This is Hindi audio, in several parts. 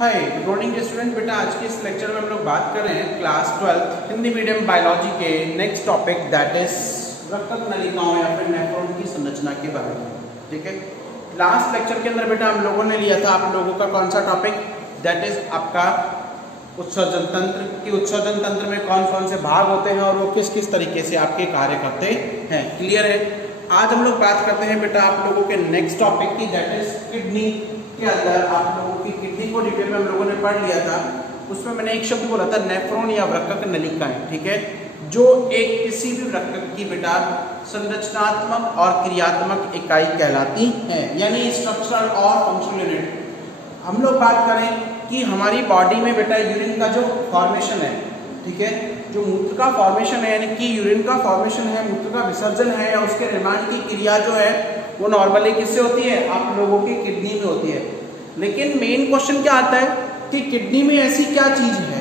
Hi good morning student. बेटा आज के इस लेक्चर में हम लोग बात कर रहे हैं क्लास 12 हिंदी मीडियम बायोलॉजी के नेक्स्ट टॉपिक दैट इज रक्तक नलिकाओं या फिर नेफ्रॉन की संरचना के बारे में। ठीक है, लास्ट लेक्चर के अंदर बेटा हम लोगों ने लिया था आप लोगों का कौन सा टॉपिक, दैट इज आपका उत्सर्जन तंत्र की। उत्सर्जन तंत्र में कौन कौन से भाग होते हैं और वो किस किस तरीके से आपके कार्य करते हैं। क्लियर है। आज हम लोग बात करते हैं बेटा आप लोगों के नेक्स्ट टॉपिक की, दैट इज किडनी के अंदर आप लोगों की किडनी को डिटेल में हम लोगों ने पढ़ लिया था। उसमें मैंने एक शब्द बोला था नेफ्रॉन या वृक्कक नलिकाएं। ठीक है, जो एक किसी भी वृक्कक की बेटा संरचनात्मक और क्रियात्मक इकाई कहलाती है, यानी स्ट्रक्चरल और फंक्शनल यूनिट। हम लोग बात करें कि हमारी बॉडी में बेटा यूरिन का जो फॉर्मेशन है, ठीक है, जो मूत्र का फॉर्मेशन है, यानी कि यूरिन का फॉर्मेशन है, मूत्र का विसर्जन है या उसके निर्माण की क्रिया जो है वो नॉर्मली किससे होती है, आप लोगों की किडनी में होती है। लेकिन मेन क्वेश्चन क्या आता है कि किडनी में ऐसी क्या चीज है,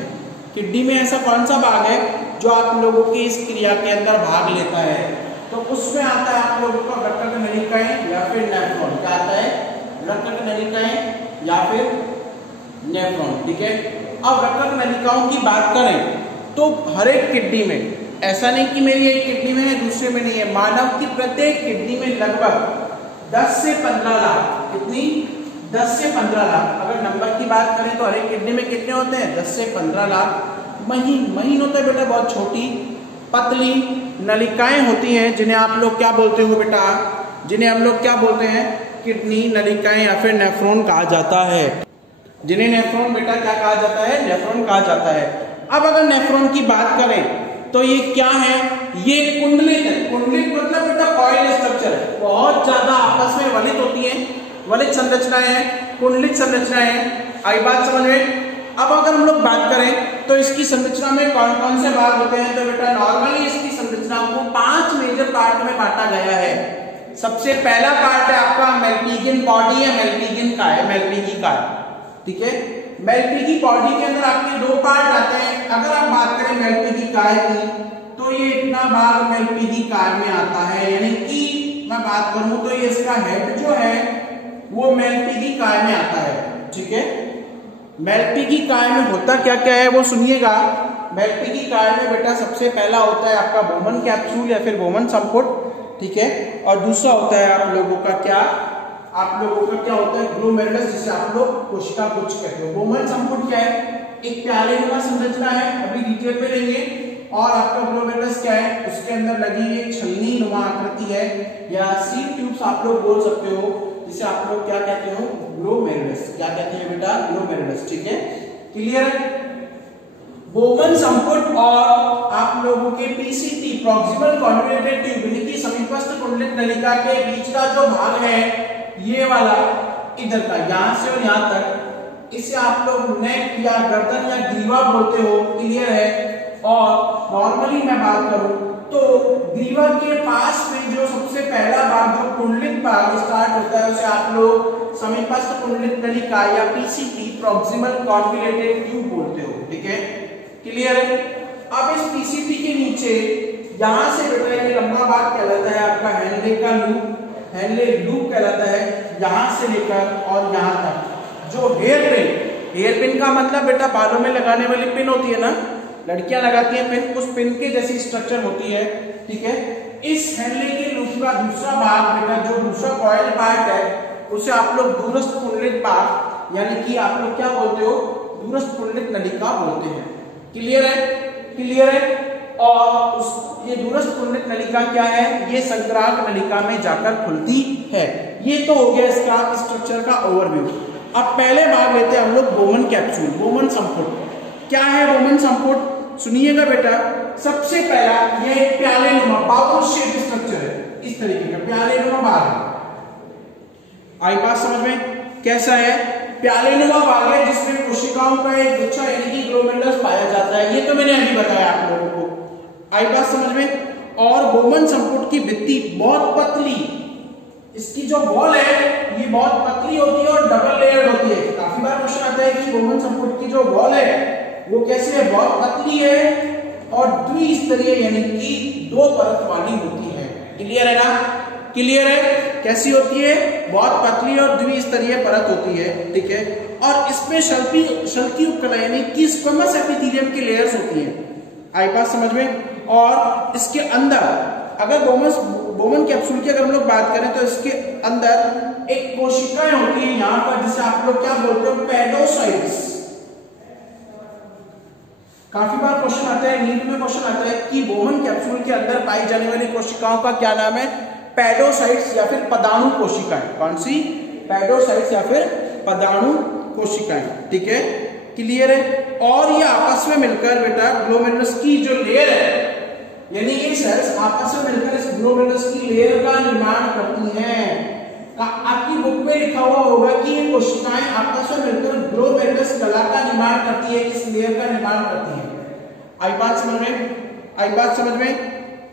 किडनी में ऐसा कौन सा भाग है जो आप लोगों की इस क्रिया के अंदर भाग लेता है। तो उसमें आता है आप लोगों का वृक्कक नलिकाएं या फिर नेफ्रॉन। क्या आता है, वृक्कक नलिकाएं या फिर नेफ्रॉन। ठीक है, अब वृक्कक नलिकाओं की बात करें तो हर एक किडनी में, ऐसा नहीं कि मेरी एक किडनी में है दूसरे में नहीं है, मानव की प्रत्येक किडनी में लगभग 10 से 15 लाख, कितनी 10 से 15 लाख, अगर नंबर की बात करें तो हर एक किडनी में कितने होते हैं, 10 से 15 लाख महीन होता है बेटा, बहुत छोटी पतली नलिकाएं होती हैं जिन्हें आप लोग क्या बोलते हो बेटा, जिन्हें हम लोग क्या बोलते हैं, किडनी नलिकाएं या फिर नेफ्रॉन कहा जाता है। जिन्हें नेफ्रॉन बेटा क्या कहा जाता है, नेफ्रॉन कहा जाता है। अब अगर नेफ्रॉन की बात करें तो ये क्या है, ये कुंडलित है। कुंडलित मतलब बेटा कॉइल स्ट्रक्चर है, बहुत ज्यादा आपस में वलित होती है, वलित संरचनाएं हैं, कुंडलित संरचनाएं हैं। आई बात समझ में। अब अगर हम लोग बात करें तो इसकी संरचना में कौन कौन से भाग होते हैं, तो बेटा नॉर्मली इसकी संरचना को 5 मेजर पार्ट में बांटा गया है। सबसे पहला पार्ट है आपका मेल्पिगियन बॉडी है, मेल्पिगियन का है, मेल्पिगी का है। ठीक है, मेल्पिगी बॉडी के अंदर आपके 2 पार्ट आते हैं। अगर आप बात करें मेल्पिगी काय की तो ये इतना भाग मेल्पिगी काय में आता है, यानी कि मैं बात करूं तो ये इसका हेड जो है वो मेल्पिगी काय में आता है। ठीक है, मेल्पिगी काय में होता क्या क्या है वो सुनिएगा। मेल्पिगी काय में बेटा सबसे पहला होता है आपका बोमन कैप्सूल या फिर बोमन संपुट। ठीक है, और दूसरा होता है आप लोगों का क्या, आप लोगों का क्या होता है, ग्लोमेरुलस, जिसे आप लोग कोशिका पुच्छ कहते हो। बोमन संपुट क्या है, एक प्यालेनुमा संरचना है, अभी डिटेल में लेंगे। और आपका ग्लोमेरुलस क्या है, उसके अंदर लगी एक छलनी नुमा आकृति है या सीड ट्यूब्स आप लोग बोल सकते हो, जिसे आप लोग क्या कहते हो, ग्लोमेरुलस। क्या कहते हैं बेटा, ग्लोमेरुलस। ठीक है, क्लियर है। बोमन संपुट और आप लोगों के पीसीटी प्रॉक्सिमल कॉन्वोल्यूटेड ट्यूब यानी कि समीपस्थ कुंडलित नलिका के बीच का जो भाग है ये वाला इधर का, यहां से और यहां तक, इसे आप लोग नेक या गर्दन या ग्रीवा बोलते हो। क्लियर है। और नॉर्मली मैं बात करूं तो ग्रीवा के पास में जो सबसे पहला भाग जो कुंडलित भाग स्टार्ट होता है उसे आप लोग समीपस्थ कुंडलित नलिका या पीसीटी प्रॉक्सिमल कॉन्वोल्यूटेड ट्यूब बोलते हो। ठीक है, क्लियर है। अब इस पीसीटी के नीचे यहां से बेटा ये लंबा भाग कहलाता है आपका हेनले का लूप, हेनले लूप कहलाता है, यहां से लेकर और यहां तक। जो हेयर पिन का मतलब बेटा बालों में लगाने वाली पिन होती है ना, लड़कियां लगाती हैं पिन, उस पिन के जैसी स्ट्रक्चर होती है। ठीक है, इस हेनले के लूप का दूसरा भाग बेटा जो दूसरा कॉइल पार्ट है उसे आप लोग दूरस्थ कुंडलित भाग यानी कि आप लोग क्या बोलते हो, दूरस्थ कुंडलित नलिका बोलते हैं। क्लियर है, क्लियर है। और ये दूरस्थ कुंडलित नलिका क्या है, ये संक्रांत नलिका में जाकर खुलती है। ये तो हो गया इसका स्ट्रक्चर का ओवरव्यू। अब पहले भाग लेते हैं हम लोग बोमन कैप्सूल, बोमन संपुट। क्या है बोमन संपुट, सुनिएगा बेटा। सबसे पहला ये एक प्यालेनुमा बाउल शेप स्ट्रक्चर है, इस तरीके का प्यालेनुमा भाग। आई बात समझ में, कैसा है, प्यालेनुमा भाग है जिसमें कोशिकाओं का एक गुच्छा यानी कि ग्लोमेरुलस पाया जाता है। ये तो मैंने अभी बताया आप लोगों को। आई बात समझ में। और बोमन संपुट की भित्ति बहुत पतली, इसकी जो वॉल है ये बहुत पतली होती है और डबल लेयर्ड होती है। काफी बार क्वेश्चन आता है कि बोमन संपुट की जो वॉल है वो कैसे है, बहुत पतली है और द्विस्तरीय यानी कि 2 परत वाली होती है। क्लियर है ना। क्लियर है? कैसी होती है? बहुत पतली और द्विस्तरीय परत होती है, ठीक है। और इसमें शल्की उपकला यानी कि स्क्वैमस एपिथेलियम की लेयर्स होती हैं। आई बात समझ में? और इसके अंदर अगर बोमन कैप्सूल की अगर हम लोग बात करें तो इसके अंदर एक कोशिकाएं होती है यहां पर, जिसे आप लोग क्या बोलते हो? पैडोसाइट्स। काफी बार क्वेश्चन आता है, नीट में क्वेश्चन आता है कि बोमन कैप्सूल के अंदर पाई जाने वाली कोशिकाओं का क्या नाम है? पैडोसाइट्स या फिर पदाणु कोशिकाएं। कौन सी? पैडोसाइट्स या फिर पदाणु कोशिकाएं, ठीक है। क्लियर है? और ये आपस में मिलकर बेटा ग्लोमेरुलस की जो लेयर है, यानी ये सेल्स आपस में मिलकर इस ग्लोमेरुलस की लेयर का निर्माण करती हैं। आपकी बुक में लिखा हुआ होगा कि ये कोशिकाएं आपस में मिलकर ग्लोमेरुलस कला का निर्माण करती है, इस लेयर का निर्माण करती है। आई बात समझ में? आई बात समझ में?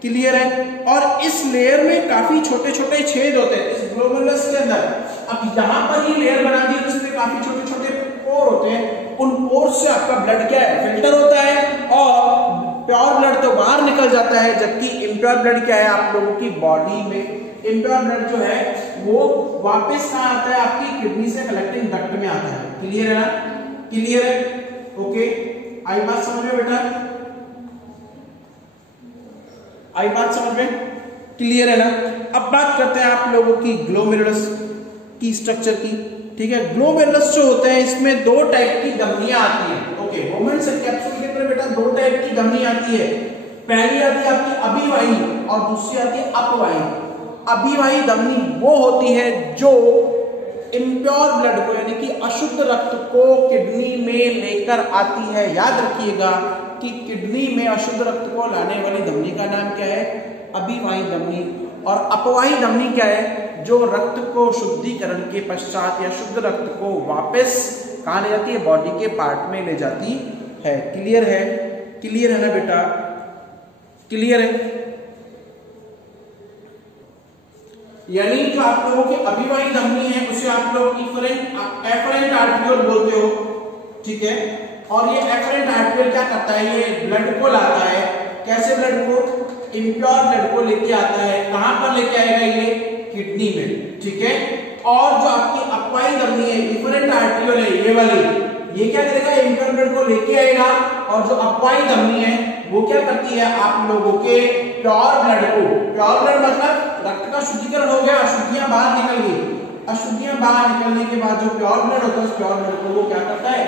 क्लियर है? और इस लेयर में काफी छोटे छोटे छेद होते हैं इस ग्लोमेरुलस के अंदर। अब यहां पर ये लेयर बना दी, इसमें काफी छोटे छोटे पोर होते हैं, उन पोर से आपका ब्लड क्या है? फिल्टर होता है और प्योर ब्लड तो बाहर निकल जाता है, जबकि इम्प्योर ब्लड क्या है आप लोगों की बॉडी में? इम्प्योर ब्लड जो है वो वापस कहां आता है? आपकी किडनी से कलेक्टिंग डक्ट में आता है। क्लियर है ना? क्लियर है? ओके, आई बात समझ में बेटा? आई बात समझ में? क्लियर है ना? अब बात करते हैं आप लोगों की ग्लोमेरुलस की स्ट्रक्चर की, ठीक है। ग्लोमेरुलस जो होते हैं इसमें दो टाइप की धमनियां आती हैं। ओके, बोमन कैप्सूल के अंदर बेटा दो टाइप की धमनी आती है। पहली आती है आपकी अभिवाही और दूसरी आती है अपवाही। अभिवाही धमनी वो होती है जो इम्प्योर ब्लड को यानी कि अशुद्ध रक्त को किडनी में लेकर आती है। याद रखिएगा कि किडनी में अशुद्ध रक्त को लाने वाली धमनी का नाम क्या है? अभिवाही धमनी। और अपवाही धमनी क्या है? जो रक्त को शुद्धिकरण के पश्चात या शुद्ध रक्त को वापस कहां ले जाती है? बॉडी के पार्ट में ले जाती है। क्लियर है? क्लियर है ना बेटा? क्लियर है? यानी जो आप लोगों की अभिवाही धमनी है उसे आप लोग एफरेंट आर्टरियोल बोलते हो, ठीक है। और ये एफरेंट आर्टरियोल क्या करता है? ये ब्लड को लाता है। कैसे ब्लड को? इम्प्योर ब्लड को लेके आता है। कहां पर लेके आएगा? ये किडनी में, ठीक है। और जो आपकी अपवाही धमनी है, डिफरेंट आर्टरियोल है ये वाली, ये क्या करेगा? इम्प्योर ब्लड को लेके आएगा। और जो अपवाही धमनी है वो क्या करती है? आप लोगों के प्योर ब्लड को, प्योर ब्लड मतलब रक्त का शुद्धिकरण हो गया, अशुद्धियां बाहर निकल गई। अशुद्धियां बाहर निकलने के बाद जो प्योर ब्लड होता है उस प्योर ब्लड को वो क्या करता है?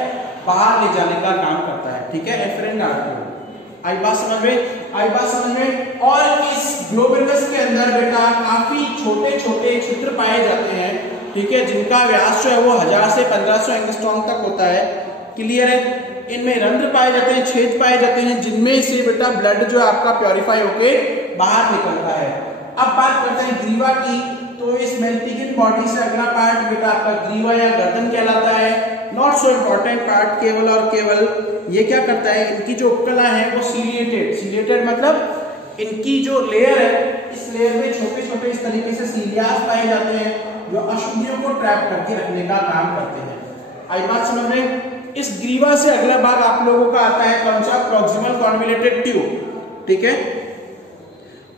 बाहर ले जाने का काम करता है, ठीक है। एफरेंट आर्टरियोल। आई बात समझ में? आई बात समझ में? और इस ग्लोमेरुलस के अंदर बेटा काफी छोटे छोटे छिद्र पाए जाते हैं, ठीक है, जिनका व्यास जो है वो 1000 से 1500 एंगस्ट्रॉम तक होता है। क्लियर है? इनमें रंध्र पाए जाते हैं, छेद पाए जाते हैं, जिनमें से बेटा ब्लड जो आपका प्योरीफाई होके बाहर निकलता है। अब बात करते हैं ग्रीवा की। तो इस मेल्पिगिन बॉडी से अगला पार्ट बेटा आपका ग्रीवा या गर्दन कहलाता है। नॉट सो इम्पोर्टेंट पार्ट, केवल और केवल ये क्या करता है? इनकी जो उपकला है वो सीलिएटेड मतलब इनकी जो लेयर है, इस लेयर में छोटे छोटे इस तरीके से सीलियास पाए जाते हैं जो अशुद्धियों को ट्रैप करके रखने का काम करते हैं। आई बात समझ में? इस ग्रीवा से अगला भाग आप लोगों का आता है कौन सा? प्रॉक्सिमल कॉन्वोल्यूटेड ट्यूब, ठीक है।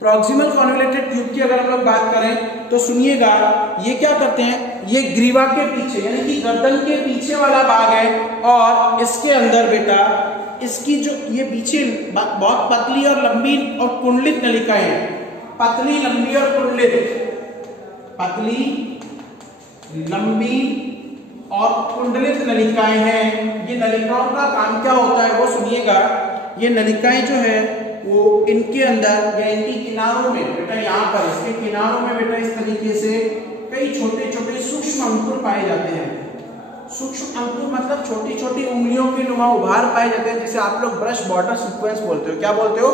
प्रॉक्सिमल कॉन्वोल्यूटेड ट्यूब की अगर हम लोग बात करें तो सुनिएगा, ये क्या करते हैं? ये ग्रीवा के पीछे यानी कि गर्दन के पीछे वाला भाग है और इसके अंदर बेटा इसकी जो ये पीछे बहुत पतली और लंबी और कुंडलित नलिकाएं हैं। पतली, लंबी और कुंडलित, पतली, लंबी और कुंडलित नलिकाएं हैं। ये नलिकाओं का काम क्या होता है वो सुनिएगा। ये नलिकाएं जो है वो इनके अंदर या इनकी किनारों में बेटा, यहाँ पर इसके किनारों में बेटा इस तरीके से कई छोटे छोटे सूक्ष्म अंकुर पाए जाते हैं। सूक्ष्म अंकुर मतलब छोटी छोटी उंगलियों के नुमा उभार पाए जाते हैं, जिसे आप लोग ब्रश बॉर्डर सीक्वेंस बोलते हो। क्या बोलते हो?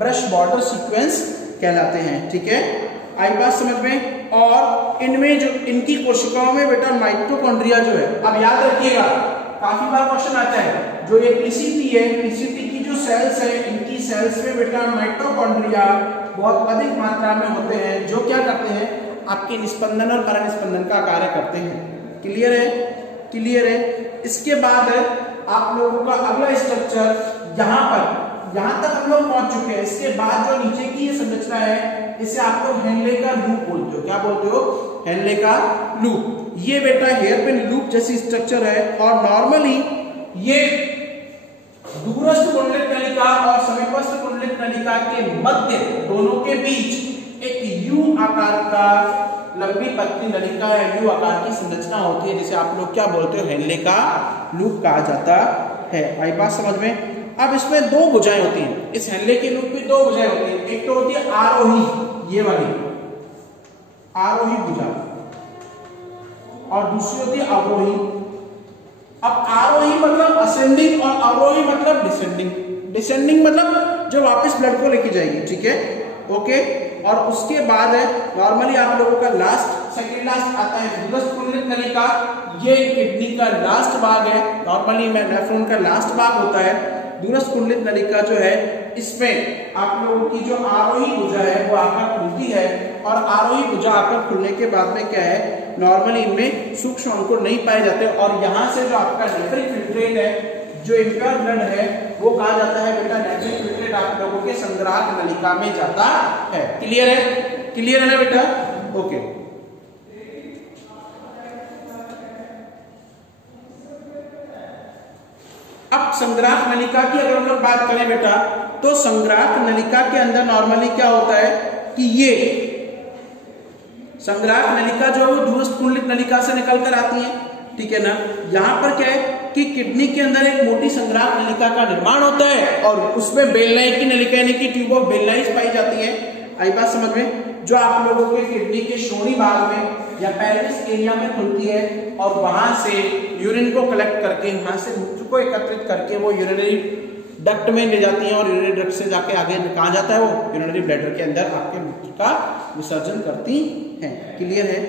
ब्रश बॉर्डर सीक्वेंस कहलाते हैं, ठीक है। आई बात समझ में? और इनमें जो इनकी कोशिकाओं में बेटा माइटोकॉन्ड्रिया जो है, अब याद रखिएगा काफी बार क्वेश्चन आता है, जो ये पीसीटी है, पीसीटी की जो सेल्स है, इनकी सेल्स में बेटा माइटोकॉन्ड्रिया बहुत अधिक मात्रा में होते हैं, जो क्या करते हैं? आपके निस्पंदन और परानिस्पंदन का कार्य करते हैं। क्लियर है? क्लियर है? इसके बाद आप लोगों का अगला स्ट्रक्चर यहाँ पर यहां तक हम लोग पहुंच चुके हैं। इसके बाद जो नीचे की ये संरचना है इसे आप लोग हेनले का लूप बोलते हो। क्या बोलते हो? हेनले का लूप। ये बेटा हेयरपिन लूप जैसी स्ट्रक्चर है और नॉर्मली ये दूरस्थ कुंडलित नलिका और समीपस्थ कुंडलित नलिका के मध्य दोनों के बीच एक यू आकार का लंबी पतली नलिका या यू आकार की संरचना होती है जिसे आप लोग क्या बोलते हो? हेनले का लूप कहा जाता है। आई बात समझ में? अब इसमें दो भुजाएं होती हैं। इस हेनले के लूप में दो भुजाएं होती हैं। एक तो होती है आरोही, ये वाली आरोही भुजा, और दूसरी होती है अवरोही। अब आरोही मतलब असेंडिंग और अवरोही मतलब डिसेंडिंग। डिसेंडिंग मतलब जो वापस ब्लड को लेके जाएगी, ठीक है, ओके। और उसके बाद है नॉर्मली आप लोगों का सेकंड लास्ट आता है दूरस्थ कुंडलित नलिका। ये किडनी का लास्ट भाग है, नॉर्मली नेफ्रॉन का लास्ट भाग होता है। दूरस्थ कुंडलित नलिका जो है इसमें आप लोगों की जो आरोही भुजा है वो आकर खुलती है, और आरोही भुजा आकर खुलने के बाद में क्या है, नॉर्मली इनमें सूक्ष्म अंकुर नहीं पाए जाते, और यहाँ से जो आपका नेफ्रिक फिल्ट्रेट है, जो इंप्योर ब्लड है, वो कहा जाता है बेटा नेफ्रिक फिल्ट्रेट आप लोगों के संग्राहक नलिका में जाता है। क्लियर है? क्लियर है ना बेटा? ओके। अब संग्राहक नलिका की अगर हम लोग बात करें बेटा, तो संग्राहक नलिका के अंदर नॉर्मली क्या होता है कि ये संग्राहक नलिका जो है वो दूरस्थ कुंडलित नलिका से निकल कर आती है, ठीक है ना। यहाँ पर क्या है कि किडनी के अंदर एक मोटी संग्राहक नलिका का निर्माण होता है और उसमें बेलनाई की नलिका यानी कि ट्यूब ऑफ बेलनाइज पाई जाती है। आई बात समझ में? जो आप लोगों के किडनी के शोणी भाग में या पेल्विस एरिया में खुलती है, और वहां से यूरिन को कलेक्ट करके, वहां से मूत्र को एकत्रित करके वो यूरिनरी डक्ट में ले जाती है, और यूरिनरी डक्ट से जाके आगे कहाँ जाता है वो यूरिनरी ब्लैडर के अंदर आपके मूत्र का विसर्जन करती हैं। क्लियर है?